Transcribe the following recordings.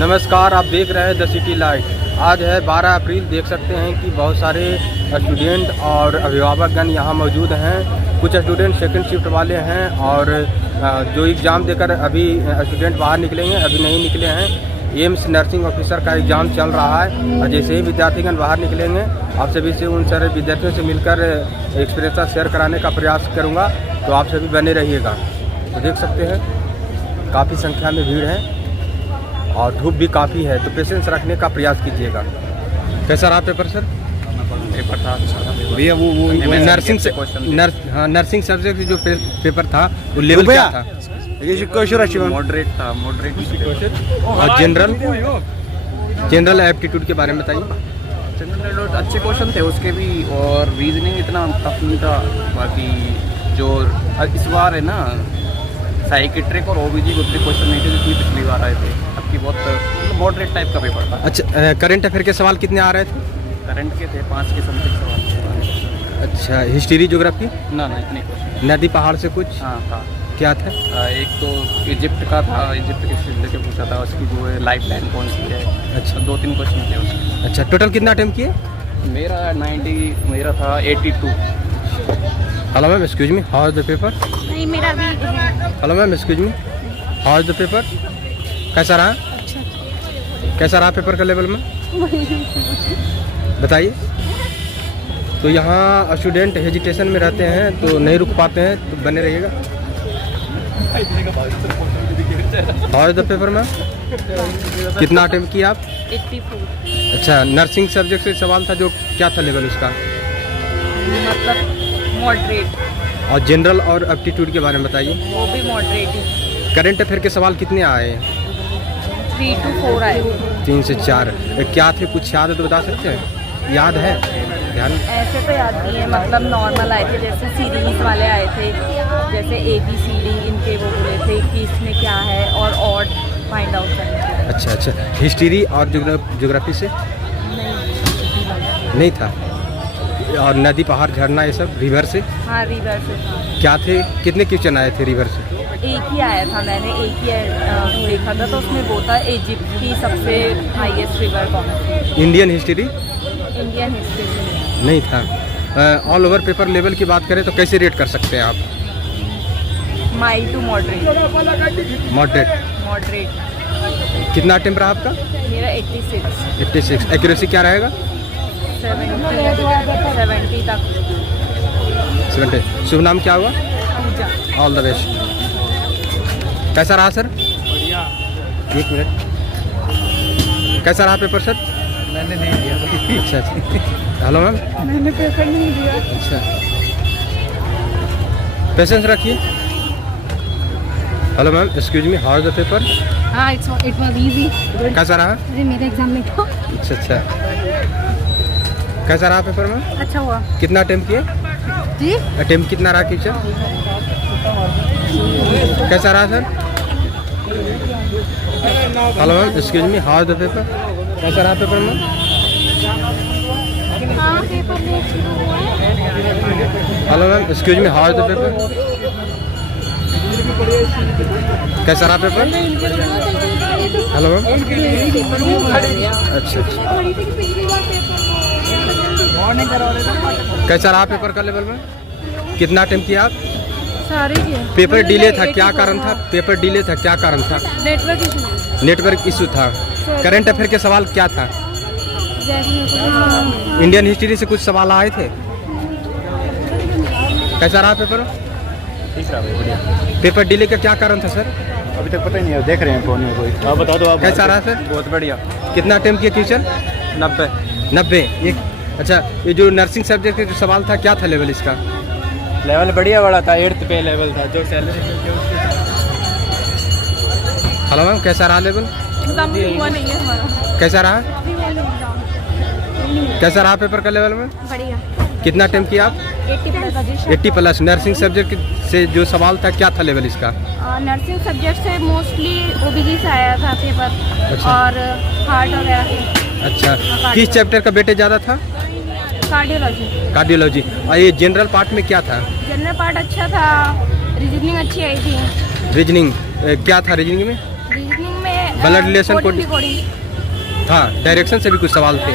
नमस्कार, आप देख रहे हैं द सिटी लाइट। आज है 12 अप्रैल। देख सकते हैं कि बहुत सारे स्टूडेंट और अभिभावकगण यहाँ मौजूद हैं। कुछ स्टूडेंट सेकंड शिफ्ट वाले हैं और जो एग्ज़ाम देकर अभी स्टूडेंट बाहर निकलेंगे, अभी नहीं निकले हैं। एम्स नर्सिंग ऑफिसर का एग्ज़ाम चल रहा है और जैसे ही विद्यार्थीगण बाहर निकलेंगे, आप सभी से उन सारे विद्यार्थियों से मिलकर एक्सपीरियंस शेयर कराने का प्रयास करूँगा, तो आप सभी बने रहिएगा। तो देख सकते हैं काफ़ी संख्या में भीड़ है और धूप भी काफ़ी है, तो पेशेंस रखने का प्रयास कीजिएगा। कैसा रहा पेपर सर? पेपर था अच्छा भैया वो नर्सिंग से नर्सिंग सब्जेक्ट जो पेपर था वो लेवल क्या था? मॉडरेट था, मॉडरेट और जनरल एप्टीट्यूड के बारे में बताइए। जनरल अच्छे क्वेश्चन थे उसके भी, और रीजनिंग इतना टफ नहीं था। बाकी जो इस बार है ना साइकेट्रिक और ओबीजी को उतने क्वेश्चन नहीं थे जितनी पिछली बार आए थे। अब की बहुत मॉडरेट टाइप का पेपर था। अच्छा, करंट अफेयर के सवाल कितने आ रहे थे? करंट के थे 5 के समथिंग सवाल। अच्छा, हिस्ट्री ज्योग्राफी ना इतने क्वेश्चन। नदी पहाड़ से कुछ हाँ था। क्या था? एक तो इजिप्ट का था, इजिप्ट के लेके पूछा था, उसकी जो है लाइफ लाइन कौन सी है। अच्छा, 2-3 क्वेश्चन थे उसके। अच्छा, टोटल कितना अटेम्प्ट किए? मेरा था 82। Hello ma'am, excuse me, how is the paper? नहीं, मेरा भी। Hello ma'am, excuse me, how is the paper? कैसा रहा? अच्छा। कैसा रहा पेपर का लेवल में? बताइए। तो यहाँ स्टूडेंट हेजिटेशन में रहते हैं तो नहीं रुक पाते हैं, तो बने रहिएगा। How is the paper ma'am? कितना अटेम्प्ट किया आप? 84। अच्छा, नर्सिंग सब्जेक्ट से सवाल था, जो क्या था लेवल उसका? मतलब मॉडरेट। और जनरल और एप्टीट्यूड के बारे में बताइए। वो भी मॉडरेट ही। करंट अफेयर के सवाल कितने आए? 3 to 4 आए। 3 से 4। क्या थे, कुछ याद है तो बता सकते हैं? याद है? ध्यान ऐसे तो याद नहीं है, मतलब नॉर्मल आए थे, जैसे सीरीज वाले आए थे, जैसे ABCD इनके वो बोले थे कि इसमें क्या है, और ऑड फाइंड आउट करने के। अच्छा, हिस्ट्री और ज्योग्राफी से नहीं था। और नदी पहाड़ झरना ये सब रिवर से? हाँ, रिवर से था। क्या थे, कितने क्वेश्चन आए थे रिवर से? एक ही आया था, मैंने एक ही देखा था, तो उसमें वो था इजिप्ट की सबसे हाईएस्ट रिवर कौन सी। इंडियन हिस्ट्री इंडियन हिस्ट्री नहीं था। ऑल ओवर पेपर लेवल की बात करें तो कैसे रेट कर सकते हैं आप? Mild to moderate. मॉडरेट। कितना अटेम्प्ट रहा आपका? मेरा 86। 86। एक्यूरेसी क्या रहेगा? 70 तक। 70। शुभ नाम क्या हुआ? पूजा। All the best. कैसा रहा सर? बढ़िया। 1 मिनट। कैसा रहा पेपर सर? मैंने नहीं दिया। अच्छा। हेलो मैम, मैंने पेपर नहीं दिया। अच्छा, पेशेंस रखिए। Hello ma'am, excuse me, how is the paper? हाँ, इट वाज इजी। कैसा रहा? अरे मेरे एग्जाम में तो अच्छा। कैसा रहा पेपर में? अच्छा हुआ। कितना अटेम्प्ट किए? जी, अटेम्प्ट कितना रहा टीचर? कैसा रहा sir? Hello ma'am, excuse me, how is the paper? कैसा रहा पेपर में? हाँ, पेपर भी अच्छा हुआ है। Hello ma'am, excuse me, how is the paper? कैसा रहा पेपर? Hello ma'am. अच्छा। कैसा रहा पेपर का लेवल में? कितना अटेम्प्ट किया आप? सारे किए। पेपर डिले था, क्या कारण था? पेपर डिले था, क्या कारण था? Network issue. नेटवर्क इशू था। करंट अफेयर के सवाल क्या था? हाँ। इंडियन हिस्ट्री से कुछ सवाल आए थे। कैसा रहा पेपर? ठीक रहा भाई, बढ़िया। पेपर डिले का क्या कारण था सर? अभी तक पता ही नहीं है, देख रहे हैं फोन में कोई। आप बता दो आप। कैसा रहा सर? बहुत बढ़िया। कितना अटेम्प्ट किया टीचर? 90। ये अच्छा, ये जो नर्सिंग सब्जेक्ट का जो सवाल था, क्या था लेवल इसका? लेवल बढ़िया वाला था, 8th पे लेवल था, जो सैलरी। हेलो मैम, कैसा रहा लेवल? एग्जाम हुआ नहीं है हमारा। कैसा रहा? कैसा रहा पेपर का लेवल में? बढ़िया। कितना अटेम्प्ट किया आप? 80 प्लस। नर्सिंग सब्जेक्ट से जो सवाल था, क्या था लेवल इसका? नर्सिंग सब्जेक्ट से मोस्टली ओबीजी से आया था पेपर। अच्छा। और हार्ट वगैरह से। अच्छा, किस चैप्टर का वेटेज ज़्यादा था? कार्डियोलॉजी। और ये जनरल पार्ट में क्या था? जनरल पार्ट अच्छा था, रीजनिंग अच्छी आई थी। रीजनिंग क्या था रीजनिंग में? रीजनिंग में ब्लड रिलेशन को कोडिंग था, डायरेक्शन से भी कुछ सवाल थे?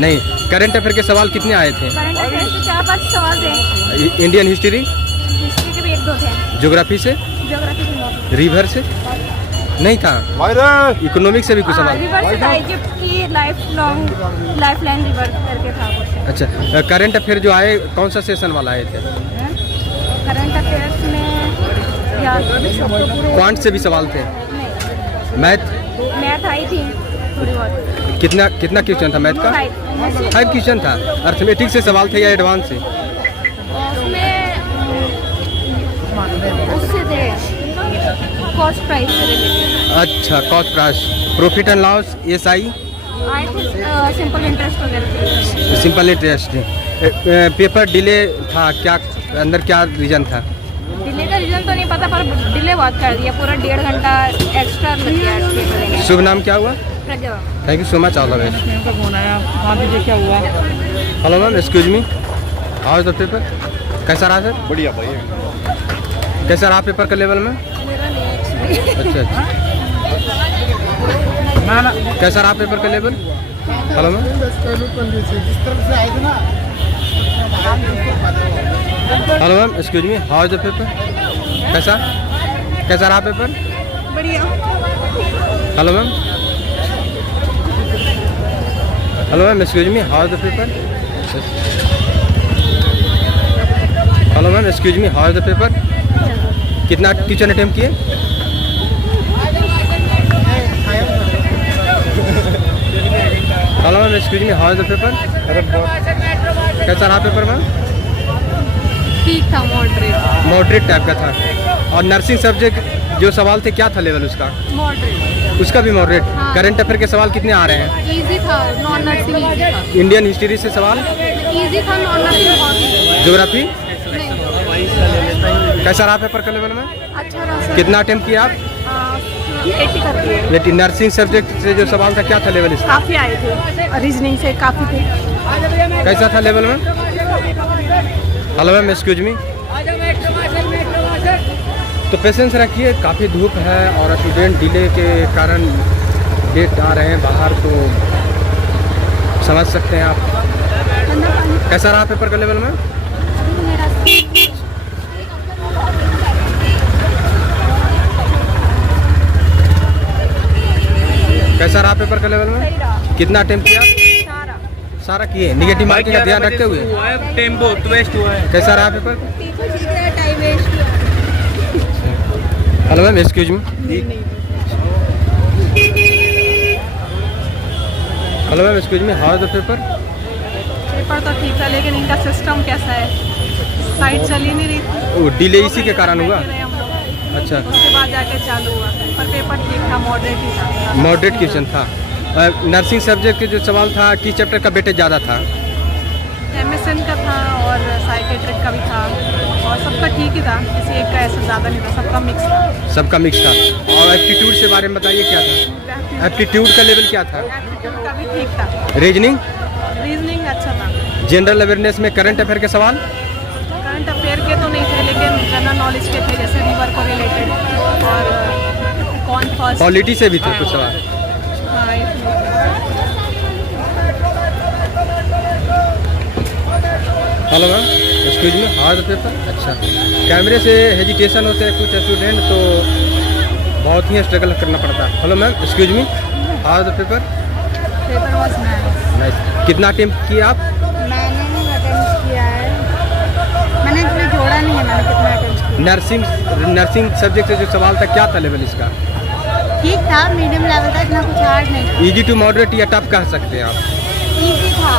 नहीं। करंट अफेयर के सवाल कितने आए थे? करंट अफेयर्स से 4-5 सवाल थे। Indian history? हिस्ट्री के भी 1-2 थे। ज्योग्राफी से? ज्योग्राफी के 9 थे। रिवर से नहीं था? इकोनॉमिक से भी कुछ सवाल? रिवर से था, इजिप्ट की लाइफ लाइन रिवर करके था क्वेश्चन। अच्छा, करंट अफेयर जो आए कौन सा सेशन वाला आए थे? करंट अफेयर्स में याद क्वांट से भी सवाल थे? मैथ? मैथ आई थी थोड़ी बहुत। कितना क्वेश्चन था मैथ का? 5 क्वेश्चन था। अर्थमेटिक से सवाल थे या एडवांस से? उसमें उससे थे कॉस्ट प्राइस से रिलेटेड। अच्छा, cost price, profit and loss, SI, आए थे सिंपल इंटरेस्ट वगैरह। Simple interest. पेपर डिले था क्या? अंदर क्या रीजन था? डिले का रीजन तो नहीं पता, पर डिले बहुत कर दिया, पूरा 1.5 घंटा एक्स्ट्रा लग गया पेपर देने में। शुभ नाम क्या हुआ? Pragya. Thank you so much, all the best. Phone आया, हाँ दीजिए क्या हुआ? Hello ma'am, excuse me, how is the paper? कैसा रहा सर? बढ़िया भाई। कैसा रहा पेपर का लेवल में? मेरा नहीं अच्छा अच्छा, कैसा रहा पेपर का level? Hello ma'am, hello ma'am, excuse me, how is the paper? कैसा रहा पेपर? बढ़िया। Hello ma'am, hello ma'am, excuse me, how is the paper? Hello ma'am, excuse me, how is the paper? कितना question attempt किए? Hello ma'am, excuse me, how is the paper? कैसा रहा paper ma'am? ठीक था, moderate type का था। और nursing subject जो सवाल थे क्या था लेवल उसका? मॉडरेट। उसका भी मॉडरेट। हाँ। करंट अफेयर के सवाल कितने आ रहे हैं? इजी था, नॉन नर्सिंग इजी था। इंडियन हिस्ट्री से सवाल? इजी था, नॉन नर्सिंग बहुत। ज्योग्राफी नहीं, कैसा रहा पेपर का लेवल में? अच्छा रहा सर। कितना अटेम्प्ट किया आप? 80 कर दिए। ये नर्सिंग सब्जेक्ट से जो सवाल था क्या था लेवल इसका? काफ़ी आए थे, रीजनिंग से काफ़ी थे। कैसा था लेवल में? हेलो मैम, एक्सक्यूज मी, तो पेशेंस रखिए, काफ़ी धूप है और स्टूडेंट डिले के कारण लेट आ रहे हैं बाहर, तो समझ सकते हैं आप। कैसा रहा पेपर का लेवल में? कैसा रहा पेपर का लेवल में? कितना अटेम्प्ट किया? सारा किए। निगेटिव मार्किंग का ध्यान रखते हुए टाइम बहुत वेस्ट हुआ है। कैसा रहा paper? Time waste. Hello ma'am, excuse me, hello ma'am, excuse me, how is the paper? Paper तो ठीक था, लेकिन इनका सिस्टम कैसा है, साइट चल ही नहीं रही थी। वो डिले इसी के कारण हुआ? अच्छा, उसके बाद जाके चालू हुआ, पर पेपर ठीक था, मॉडरेट ही था। मॉडरेट क्वेश्चन था। नर्सिंग सब्जेक्ट के जो सवाल था किस चैप्टर का वेटेज ज़्यादा था? MSN का था और साइकेट्रिक का भी था, और सबका ठीक ही था, किसी एक का ऐसा ज़्यादा नहीं था, सबका मिक्स था। सबका मिक्स था। और एप्टीट्यूड से बारे में बताइए क्या था? एप्टीट्यूड का लेवल क्या था? एप्टीट्यूड का भी ठीक था। रीजनिंग अच्छा था। जनरल अवेयरनेस में करंट अफेयर के सवाल? करंट अफेयर के तो नहीं थे, लेकिन जनरल नॉलेज के थे, जैसे रिवर को रिलेटेड और कौन फर्स्ट। पॉलिटी से भी थे कुछ सवाल? हाँ, इसमें। Hello ma'am, excuse me, how is the paper? अच्छा, कैमरे से हेजिटेशन होते हैं कुछ स्टूडेंट, तो बहुत ही स्ट्रगल करना पड़ता है। Hello ma'am, excuse me, how is the paper? Paper was nice. कितना अटेम्प्ट किया आप? मैंने नहीं अटेम्प्ट किया है, मैंने इसमें जोड़ा नहीं है, मैंने कितना अटेम्प्ट किया। नर्सिंग सब्जेक्ट से जो सवाल था क्या था लेवल इसका? ठीक था, मीडियम लेवल था, इतना कुछ हार्ड नहीं था। इजी टू मॉडरेट या टफ कह सकते हैं आप? इजी था।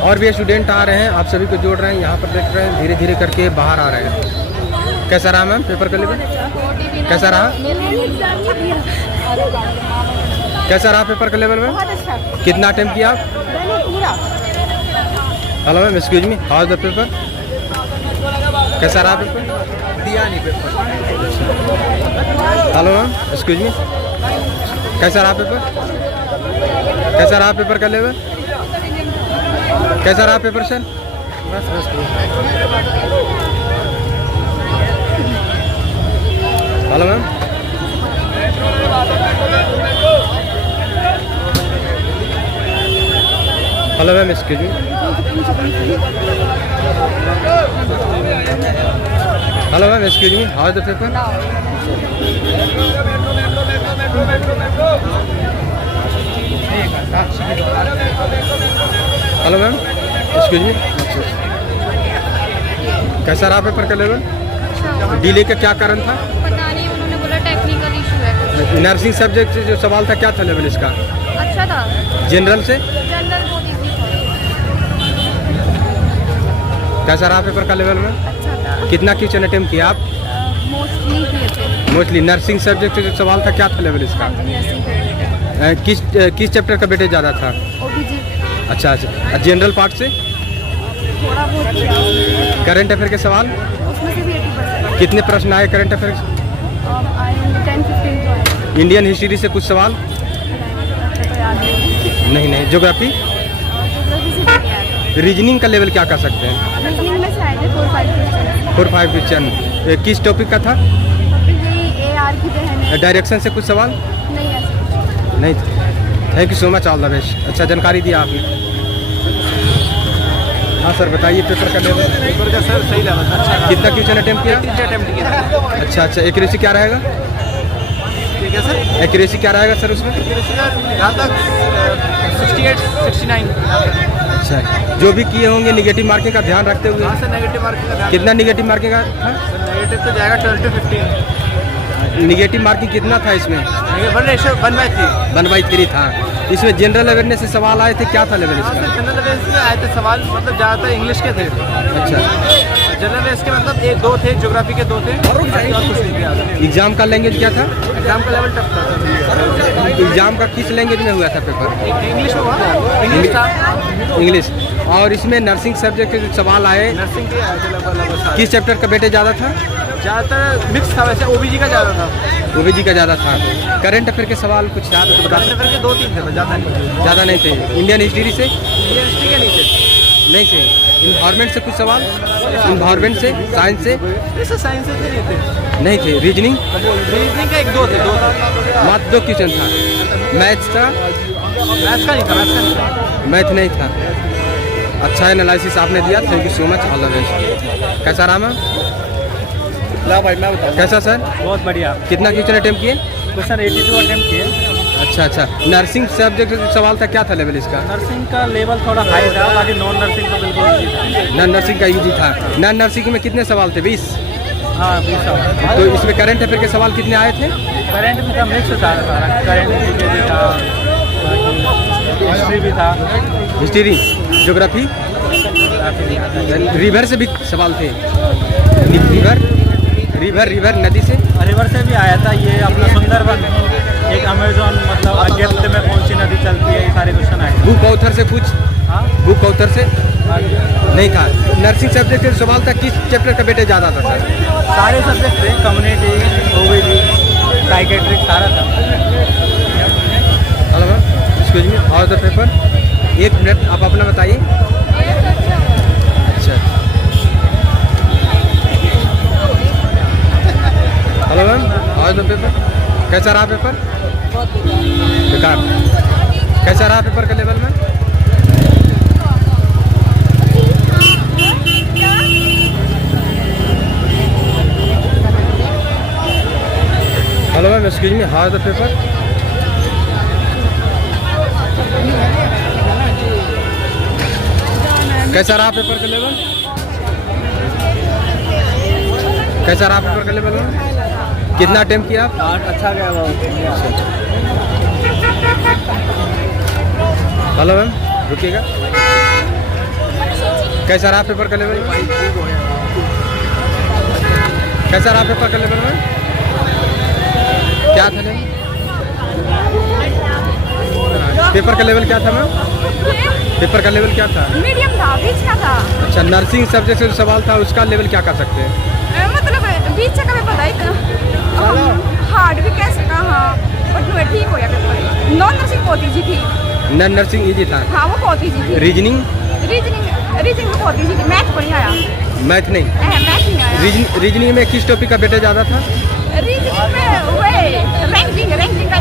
और भी स्टूडेंट आ रहे हैं, आप सभी को जोड़ रहे हैं, यहाँ पर देख रहे हैं धीरे धीरे करके बाहर आ रहे हैं। कैसा रहा मैम पेपर का लेवल? कैसा रहा? कैसा रहा पेपर का लेवल में? कितना अटेम्प्ट किया आप? Hello ma'am, excuse me, how is the paper? कैसा रहा पेपर? दिया नहीं पेपर। हेलो मैम, एक्सक्यूज मी, कैसा रहा पेपर? कैसा रहा पेपर का लेवल? कैसा रहा paper sir? Hello ma'am, hello ma'am, excuse me. Hello ma'am, excuse me, how is the paper? Hello ma'am, excuse मी, कैसा रहा पेपर का लेवल? डिले का क्या कारण था? पता नहीं, उन्होंने बोला टेक्निकल इशू है। नर्सिंग सब्जेक्ट से जो सवाल था क्या था लेवल इसका? अच्छा था। जनरल से जनरल बहुत इजी था। कैसा रहा पेपर का लेवल में? अच्छा था। कितना क्वेश्चन अटेम्प्ट किया आप? मोस्टली किए थे। मोस्टली नर्सिंग सब्जेक्ट से जो सवाल था क्या था लेवल इसका? नर्सिंग फेवरेट किस चैप्टर का वेटेज ज़्यादा था? ओबीजी अच्छा अच्छा, जनरल पार्ट से थोड़ा बहुत किया। करंट अफेयर के सवाल उसमें से भी 80%। कितने प्रश्न आए करंट अफेयर? आई 10-15 तो आए। इंडियन हिस्ट्री से कुछ सवाल? अच्छा तो याद नहीं। नहीं। ज्योग्राफी ज्योग्राफी से नहीं आया। रीजनिंग का लेवल क्या कर सकते हैं? रीजनिंग में से आए थे 4-5 क्वेश्चन। 4-5 क्वेश्चन किस टॉपिक का था? फिर यही AR की बहन है। डायरेक्शन से कुछ सवाल? नहीं ऐसे कुछ। नहीं। Thank you so much, all the best. अच्छा जानकारी दिया आपने। हाँ सर बताइए पेपर का लेवल। पेपर का सर सही लगा, अच्छा कितना क्वेश्चन अटेम्प्ट किया? अटेम्प्ट किया। अच्छा अच्छा, एक्यूरेसी क्या रहेगा? ठीक है सर। एक्यूरेसी क्या रहेगा सर उसमें? यहाँ तक 68-69। अच्छा, जो भी किए होंगे निगेटिव मार्किंग का ध्यान रखते हुए। हाँ सर, नेगेटिव मार्किंग का ध्यान। कितना निगेटिव मार्किंग का था? नेगेटिव तो जाएगा 12-15। निगेटिव मार्किंग कितना था इसमें? 1/3 था। इसमें जनरल अवेयरनेस से सवाल आए थे, क्या था लेवल इसका? जनरल अवेयरनेस में आए थे सवाल, मतलब ज़्यादातर इंग्लिश के थे। अच्छा, जनरल अवेयरनेस के मतलब 1-2 थे, ज्योग्राफी के 2 थे और कुछ नहीं थे। एग्जाम का लैंग्वेज क्या था? एग्जाम का लेवल टफ था। एग्जाम का किस लैंग्वेज में हुआ था पेपर? इंग्लिश में हुआ, इंग्लिश था। इंग्लिश। और इसमें नर्सिंग सब्जेक्ट के जो सवाल आए नर्सिंग के आए थे लगभग। किस चैप्टर का वेटेज ज़्यादा था? ज़्यादातर मिक्स था, वैसे ओबीजी का ज़्यादा था। ओबीजी का ज़्यादा था। करंट अफेयर के सवाल कुछ याद है तो बता करंट अफेयर के 2-3 थे, ज़्यादा नहीं। ज़्यादा नहीं थे। इंडियन हिस्ट्री से इंडियन हिस्ट्री के नहीं थे। नहीं थे। इन्वायरमेंट से कुछ सवाल? इन्वायरमेंट से, साइंस से ऐसे साइंस से नहीं थे। नहीं थे। रीजनिंग रीजनिंग का 1-2 थे, 2 था। मात्र 2 क्वेश्चन था। मैथ्स था? मैथ्स का नहीं था, मैथ्स का नहीं था। मैथ नहीं था। अच्छा एनालिसिस आपने दिया, thank you so much, all the best. कैसा रहा मैम? ला भाई मैं बताऊँ। कैसा सर? बहुत बढ़िया। कितना क्वेश्चन अटेम्प्ट किए? क्वेश्चन 82 अटेम्प्ट किए। अच्छा अच्छा, नर्सिंग सब्जेक्ट जो सवाल था क्या था लेवल इसका? नर्सिंग का लेवल थोड़ा हाई था, बाकी नॉन नर्सिंग तो बिल्कुल इजी था। नॉन नर्सिंग का ईजी था। नॉन नर्सिंग में कितने सवाल थे? 20। हाँ 20 सवाल। तो इसमें करंट अफेयर के सवाल कितने आए थे? करंट भी था, मिक्स था सारा। करंट जीके भी था, हिस्ट्री भी था। हिस्ट्री, ज्योग्राफी, रिवर से भी सवाल थे। रिवर नदी से? रिवर से भी आया था। ये अपना सुंदरबन, एक अमेजोन, मतलब डेप्थ में कौन सी नदी चलती है, ये सारे क्वेश्चन आए। बुक ऑथर से कुछ? हाँ बुक ऑथर से नहीं था। नर्सिंग सब्जेक्ट का सवाल था किस चैप्टर का वेटेज ज़्यादा था सर? सारे सब्जेक्ट थे, कम्युनिटी, ओबीजी, साइकेट्रिक, सारा था। Hello ma'am, excuse me, how the paper? 1 minute आप अपना बताइए। अच्छा, hello ma'am, how the paper? कैसा रहा पेपर? बेकार। कैसा रहा पेपर का लेवल में? Hello ma'am, excuse me, how the paper? कैसा रहा पेपर का लेवल? कैसा रहा पेपर का लेवल में? कितना अटेम्प्ट किया आप? अच्छा गया बहुत। हेलो मैम, रुकिएगा। कैसा रहा पेपर का लेवल? कैसा रहा पेपर का लेवल में? क्या था लेवल? पेपर का लेवल क्या था मैम? पेपर का लेवल क्या था? मीडियम था, बीच का था। अच्छा, नर्सिंग सब्जेक्ट से जो सवाल था उसका लेवल क्या कर सकते हैं? मतलब बीच का भी पता ही था। हार्ड भी कह सकता, हाँ बट ठीक हो गया पेपर। नॉन नर्सिंग बहुत ईजी थी। नन नर्सिंग इजी था। हाँ वो बहुत ईजी थी। रीजनिंग रीजनिंग बहुत ईजी थी। मैथ को नहीं आया। मैथ नहीं। मैथ नहीं आया। रीजनिंग में किस टॉपिक का बेटा ज़्यादा था? रीजनिंग में वे रैंकिंग का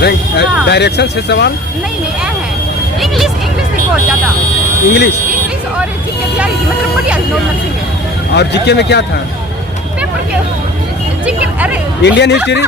रैंक हाँ। डायरेक्शन से सवाल? नहीं है। इंग्लिश थी बहुत ज़्यादा। इंग्लिश और जीके भी आ रही थी, मतलब बढ़िया नॉन नर्सिंग है। और जीके में क्या था? पेपर के जीके, अरे इंडियन हिस्ट्री